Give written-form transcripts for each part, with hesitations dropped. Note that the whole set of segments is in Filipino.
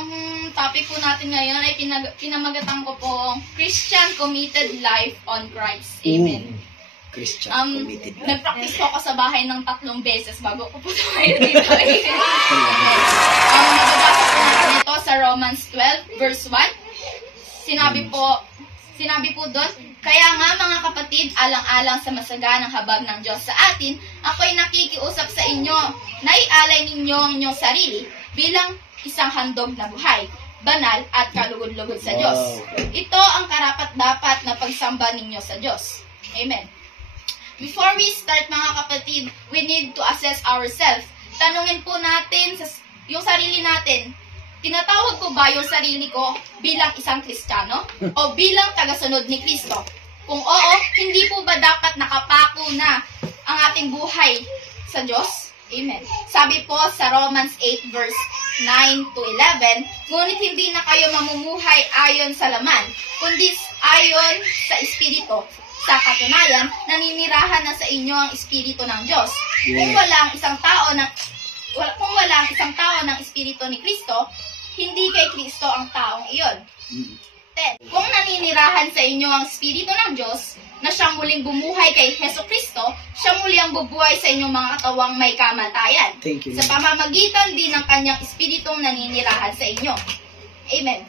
Ang topic po natin ngayon ay pinamagatan ko po Christian Committed Life on Christ. Amen. Christian Committed Life. Nag-practice po ako sa bahay ng 3 beses bago ko po tayo dito. Amen. Magbabasa po natin ito sa Romans 12 verse 1. Sinabi po doon, kaya nga mga kapatid, alang-alang sa masaganang habag ng Diyos sa atin, ako'y nakikiusap sa inyo na ialay ninyo ang inyong sarili bilang isang handog na buhay, banal at kalugod-lugod sa Diyos. Ito ang karapat-dapat na pagsamba ninyo sa Diyos. Amen. Before we start mga kapatid, we need to assess ourselves. Tanungin po natin yung sarili natin, tinatawag ko ba yung sarili ko bilang isang Kristiyano o bilang tagasunod ni Kristo? Kung oo, hindi po ba dapat nakapako na ang ating buhay sa Diyos? Amen. Sabi po sa Romans 8 verse 9 to 11, ngunit hindi na kayo mamumuhay ayon sa laman, kundi ayon sa Espiritu. Sa katunayan, naninirahan na sa inyo ang Espiritu ng Diyos. Kung wala ang isang tao ng Espiritu ni Kristo, hindi kay Kristo ang taong iyon. 10. Kung naninirahan sa inyo ang Espiritu ng Diyos, na siyang muling bumuhay kay Heso Kristo, siya muli ang bubuhay sa inyong mga katawang may kamatayan. Sa pamamagitan din ng kanyang Espiritong naninirahan sa inyo. Amen.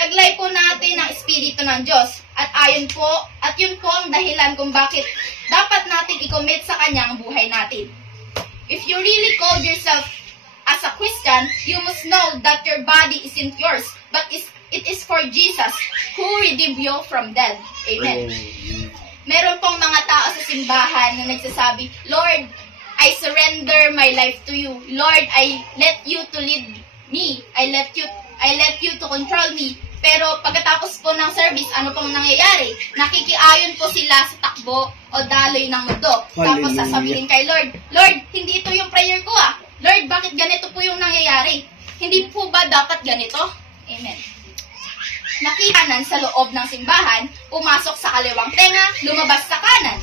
Taglay po natin ang Espiritu ng Diyos at yun po ang dahilan kung bakit dapat natin i-commit sa kanya ang buhay natin. If you really call yourself as a Christian, you must know that your body isn't yours, but it is for Jesus who redeemed you from death. Amen. Meron pong mga tao sa simbahan na nagsasabi, Lord, I surrender my life to you. Lord, I let you to lead me. I let you to control me. Pero pagkatapos po ng service, ano pong nangyayari? Nakikiayon po sila sa takbo o daloy ng mundo. Tapos sasabihin kay Lord, Lord, hindi ito yung prayer ko ah. Lord, bakit ganito po yung nangyayari? Hindi po ba dapat ganito? Amen. Nakikanan sa loob ng simbahan, pumasok sa kaliwang tenga, lumabas sa kanan.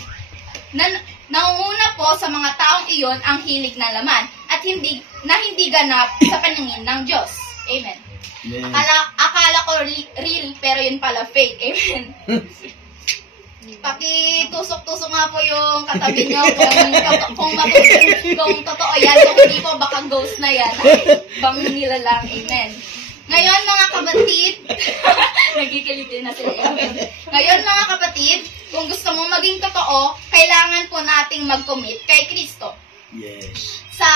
Nangunguna po sa mga taong iyon ang hilig na laman at hindi ganap sa paningin ng Diyos. Amen. Akala ko real, pero yun pala fake. Amen. Pakitusok-tusok nga po yung katabi nyo kung totoo yan. Kung hindi po, baka ghost na yan. Bang nila lang. Amen. Ngayon mga kapatid, nagkikilitin na sila. Ngayon mga kapatid, kung gusto mong maging totoo, kailangan po nating mag-commit kay Kristo. Yes. Sa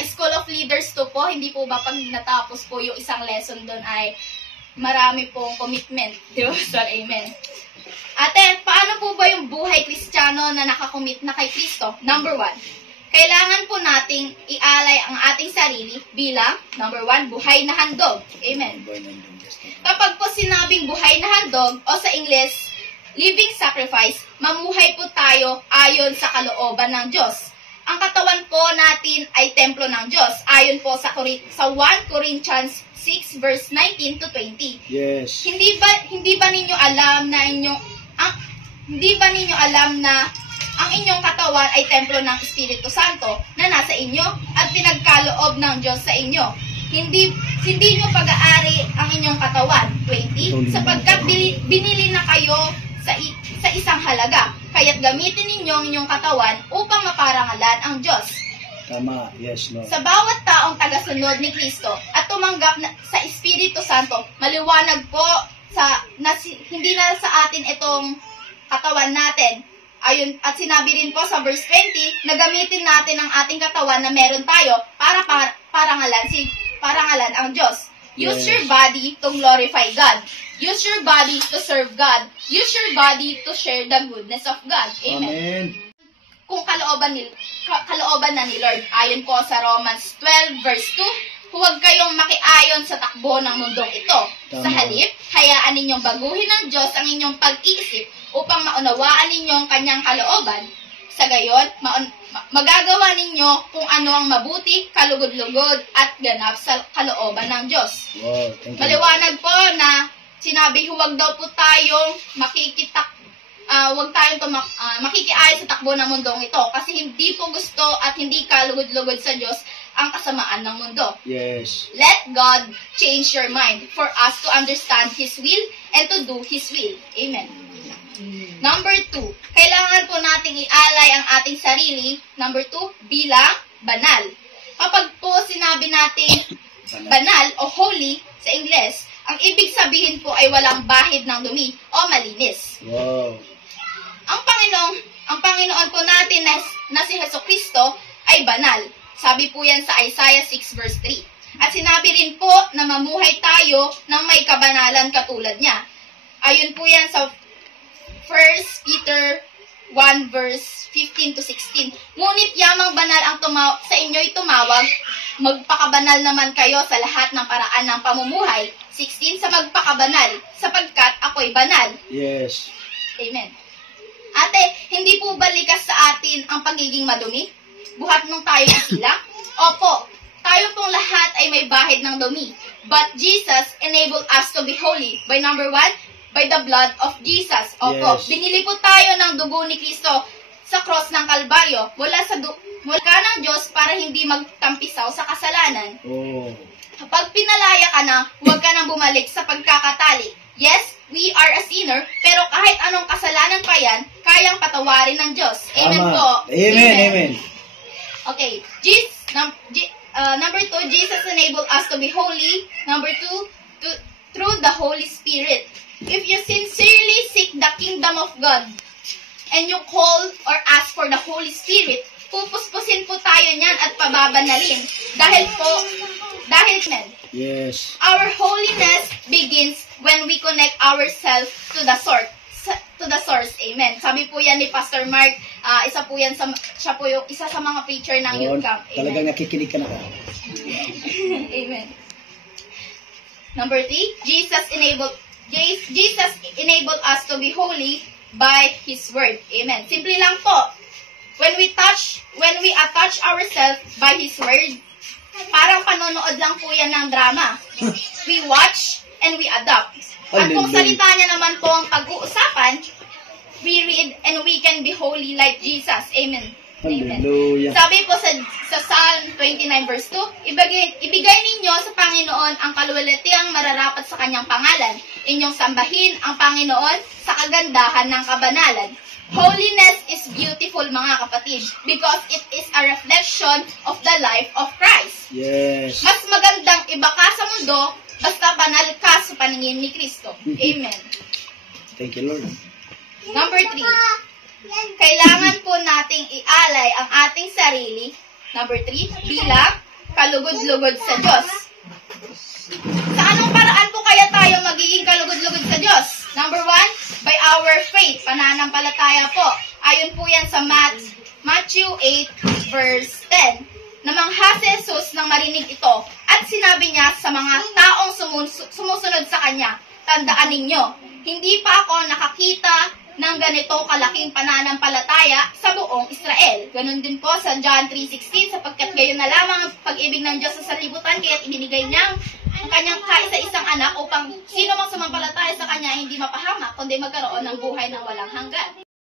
School of Leaders 2 po, hindi po ba pag natapos po yung isang lesson doon ay marami pong commitment. Di ba? So, amen. Ate, paano po ba yung buhay Kristiyano na nakakommit na kay Kristo? Number 1. Kailangan po nating ialay ang ating sarili bilang, number 1, buhay na handog. Amen. Kapag po sinabing buhay na handog, o sa English, living sacrifice, mamuhay po tayo ayon sa kalooban ng Diyos. Ang katawan po natin ay templo ng Diyos, ayon po sa 1 Corinthians 6 verse 19 to 20. Yes. Hindi ba ninyo alam na ang inyong katawan ay templo ng Espiritu Santo na nasa inyo at pinagkaloob ng Diyos sa inyo. Hindi nyo pag-aari ang inyong katawan. 20. Sapagkat binili na kayo sa isang halaga. Kaya't gamitin ninyo ang inyong katawan upang maparangalan ang Diyos. Tama. Yes, Lord. Sa bawat taong tagasunod ni Kristo at tumanggap sa Espiritu Santo, maliwanag po hindi na sa atin itong katawan natin. Ayun, at sinabi rin po sa verse 20 na gamitin natin ang ating katawan na meron tayo para parangalan ang Diyos. Use your body to glorify God. Use your body to serve God. Use your body to share the goodness of God. Amen. Kung kalooban na ni Lord, ayon po sa Romans 12 verse 2, huwag kayong makiayon sa takbo ng mundong ito. Tama. Sa halip, hayaan ninyong baguhin ng Diyos ang inyong pag-iisip upang maunawaan ninyo ang kanyang kalooban. Sa gayon, magagawa ninyo kung ano ang mabuti, kalugod-lugod, at ganap sa kalooban ng Diyos. Wow, maliwanag po na sinabi huwag daw po tayong makikiayon sa takbo ng mundong ito kasi hindi po gusto at hindi kalugod-lugod sa Diyos ang kasamaan ng mundo. Yes. Let God change your mind for us to understand His will and to do His will. Amen. Number 2, kailangan po nating ialay ang ating sarili, number 2, bilang banal. Kapag po sinabi natin banal o holy sa Ingles, ang ibig sabihin po ay walang bahid ng dumi o malinis. Wow. Ang Panginoon po natin na si Hesukristo ay banal. Sabi po yan sa Isaiah 6 verse 3. At sinabi rin po na mamuhay tayo ng may kabanalan katulad niya. Ayon po yan sa 1 Peter 1 verse 15 to 16. Ngunit yamang banal ang sa inyo'y tumawag, magpakabanal naman kayo sa lahat ng paraan ng pamumuhay. 16, sa magpakabanal, sapagkat ako'y banal. Yes. Amen. Ate, hindi po ba likas sa atin ang pagiging madumi? Buhat nung tayo sila? Opo, tayo pong lahat ay may bahid ng dumi. But Jesus enabled us to be holy by number 1, by the blood of Jesus. Opo, Yes. binili po tayo ng dugo ni Kristo sa cross ng Kalbaryo. Wala ka ng Diyos para hindi magtampisaw sa kasalanan. Oh. Kapag pinalaya ka na, huwag ka nang bumalik sa pagkakatali. Yes, we are a sinner, pero kahit anong kasalanan pa yan, kayang patawarin ng Diyos. Amen Tama. po. Amen. Okay. Number 2, Jesus enabled us to be holy. Number 2, through the Holy Spirit. If you sincerely seek the kingdom of God, and you call or ask for the Holy Spirit, pupuspusin po tayo niyan at pababanalin. Dahil Yes. our holiness begins when we connect ourselves to the source. Amen. Sabi po yan ni Pastor Mark, siya po yung isa sa mga preacher ng Youth Camp. Amen. Talagang nakikinig ka na. Amen. Number 3, Jesus enabled us to be holy by His word. Amen. Simple lang po. When we attach ourselves by His word, parang panonood lang po yan ng drama. We watch and we adopt. At kung salita niya naman po ang pag-uusapan, we read and we can be holy like Jesus. Amen. Amen. Hallelujah. Sabi po sa Psalm 29 verse 2, ibigay ninyo sa Panginoon ang kaluwalhatiang mararapat sa kanyang pangalan. Inyong sambahin ang Panginoon sa kagandahan ng kabanalan. Holiness is beautiful, mga kapatid, because it is a reflection of the life of Christ. Yes. Mas magandang iba ka sa mundo, basta banal ka sa paningin ni Kristo. Amen. Thank you, Lord. Number 3, kailangan po nating ialay ang ating sarili, number 3, bilang kalugod-lugod sa Diyos. Sa anong paraan po kaya tayo magiging kalugod-lugod sa Diyos? Number 1, by our faith, pananampalataya po. Ayon po yan sa Matthew 8 verse 10. Namangha si Jesus nang marinig ito at sinabi niya sa mga taong sumusunod sa kanya, tandaan ninyo, hindi pa ako nakakita ng ganito kalaking pananampalataya sa buong Israel. Ganun din po sa John 3:16, sapagkat gayon na lamang ang pag-ibig ng Diyos sa sanlibutan, kaya't ibinigay niya ang kanyang kaisa-isang anak upang sino mang sumampalataya sa kanya hindi mapahamak, kundi magkaroon ng buhay na walang hanggan.